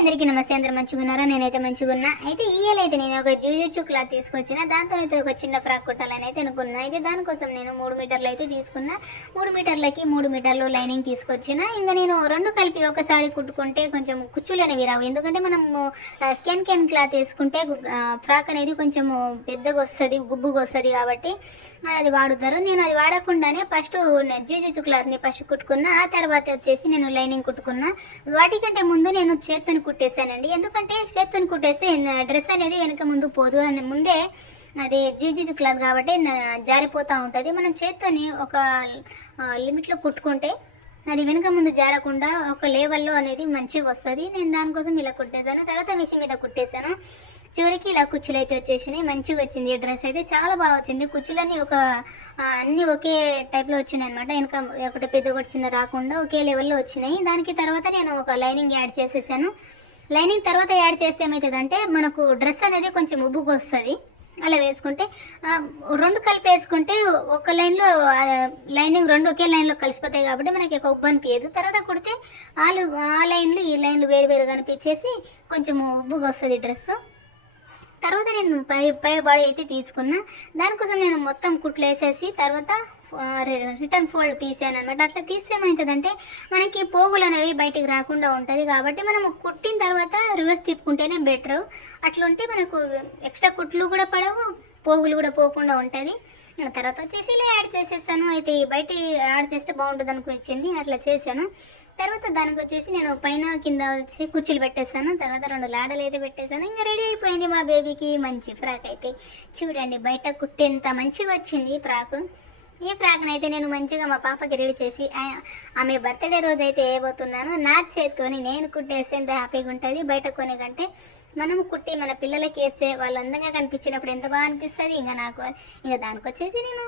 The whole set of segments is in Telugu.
అందరికీ నమస్తే అందరు మంచిగా ఉన్నారా నేనైతే మంచిగా ఉన్నా అయితే ఇయ్యలైతే నేను ఒక జూజుచ్చు క్లాత్ తీసుకొచ్చిన. దాంతో అయితే ఒక చిన్న ఫ్రాక్ కుట్టాలని అయితే అనుకున్నా. అయితే దానికోసం నేను మూడు మీటర్లు అయితే తీసుకున్నా. మూడు మీటర్లకి మూడు మీటర్లు లైనింగ్ తీసుకొచ్చిన. ఇంకా నేను రెండు కలిపి ఒకసారి కుట్టుకుంటే కొంచెం కుచ్చులు అనేవి రావు. ఎందుకంటే మనం కెన్ కెన్ క్లాత్ వేసుకుంటే ఫ్రాక్ అనేది కొంచెం పెద్దగా వస్తుంది గుబ్బుగా వస్తుంది కాబట్టి అది వాడుతారు. నేను అది వాడకుండానే ఫస్ట్ జూజుచ్చు క్లాత్ని ఫస్ట్ కుట్టుకున్నా. ఆ తర్వాత వచ్చేసి నేను లైనింగ్ కుట్టుకున్నా. వాటికంటే ముందు నేను చేత్తను కుట్టేశానండి. ఎందుకంటే చేత్తోని కుట్టేస్తే డ్రెస్ అనేది వెనక ముందు పోదు అని ముందే అది జూజుజు క్లాత్ కాబట్టి జారిపోతూ ఉంటుంది. మనం చేత్తోని ఒక లిమిట్లో కుట్టుకుంటే అది వెనుక ముందు జారకుండా ఒక లేవల్లో అనేది మంచిగా వస్తుంది. నేను దానికోసం ఇలా కుట్టేశాను. తర్వాత మిషన్ మీద కుట్టేశాను. చివరికి ఇలా కుచ్చులు అయితే వచ్చేసినాయి. మంచిగా వచ్చింది డ్రెస్ అయితే. చాలా బాగా వచ్చింది. కుచ్చులన్నీ ఒక అన్నీ ఒకే టైప్లో వచ్చినాయి అనమాట వెనక ఒకటి పెద్ద ఒకటి చిన్న రాకుండా ఒకే లెవెల్లో వచ్చినాయి. దానికి తర్వాత నేను ఒక లైనింగ్ యాడ్ చేసేసాను. లైనింగ్ తర్వాత యాడ్ చేస్తే ఏమవుతుందంటే మనకు డ్రెస్ అనేది కొంచెం ఉబ్బుకు వస్తుంది. అలా వేసుకుంటే రెండు కలిపి వేసుకుంటే ఒక లైన్లో లైనింగ్ రెండు ఒకే లైన్లో కలిసిపోతాయి కాబట్టి మనకి ఒక ఉబ్బు అనిపించదు తర్వాత కుడితే వాళ్ళు ఆ లైన్లు ఈ లైన్లు వేరు వేరుగా అనిపించేసి కొంచెం ఉబ్బుగా వస్తుంది డ్రెస్సు. తర్వాత నేను పై పై బాడీ అయితే తీసుకున్నా. దానికోసం నేను మొత్తం కుట్లు వేసేసి తర్వాత రి- రిటర్న్ ఫోల్డ్ తీసాను అనమాట అట్లా తీస్తే ఏమవుతుందంటే మనకి పోగులు అనేవి బయటికి రాకుండా ఉంటుంది కాబట్టి మనం కుట్టిన తర్వాత రివర్స్ తిప్పుకుంటేనే బెటరు అట్లా ఉంటే మనకు ఎక్స్ట్రా కుట్లు కూడా పడవు. పోగులు కూడా పోకుండా ఉంటుంది. తర్వాత వచ్చేసి ఇలా యాడ్ చేసేసాను. అయితే బయట యాడ్ చేస్తే బాగుంటుంది అనుకొచ్చింది. అట్లా చేశాను. తర్వాత దానికి వచ్చేసి నేను పైన కింద వచ్చి కుర్చీలు పెట్టేశాను. తర్వాత రెండు లాడలు అయితే పెట్టేశాను. ఇంకా రెడీ అయిపోయింది మా బేబీకి మంచి ఫ్రాక్ అయితే. చూడండి బయట కుట్టేంత మంచిగా వచ్చింది ఫ్రాకు. ఈ ఫ్రాక్ని అయితే నేను మంచిగా మా పాపకి రెడీ చేసి ఆమె బర్త్డే రోజు అయితే వేయబోతున్నాను నా చేత్తోని నేను కుట్టేస్తే ఎంత హ్యాపీగా ఉంటుంది. బయట కొనే కంటే మనం కుట్టి మన పిల్లలకి వేస్తే వాళ్ళు అందంగా కనిపించినప్పుడు ఎంత బాగా అనిపిస్తుంది. ఇంకా నాకు ఇంకా దానికి వచ్చేసి నేను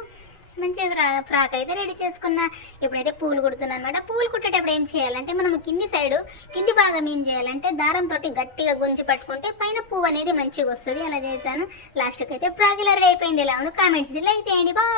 మంచిగా ఫ్రా ఫ్రాక్ అయితే రెడీ చేసుకున్నా. ఇప్పుడైతే పూలు కుడుతున్నాను అనమాట పూలు కుట్టేటప్పుడు ఏం చేయాలంటే మనం కింది సైడు కింది భాగం ఏం చేయాలంటే దారంతో గట్టిగా గుంజి పట్టుకుంటే పైన పువ్వు అనేది మంచిగా వస్తుంది. అలా చేశాను. లాస్ట్కి అయితే ఫ్రాక్ ఇలా రెడీ అయిపోయింది. ఇలా ఉంది కామెంట్స్ లైక్ చేయండి. బాయ్.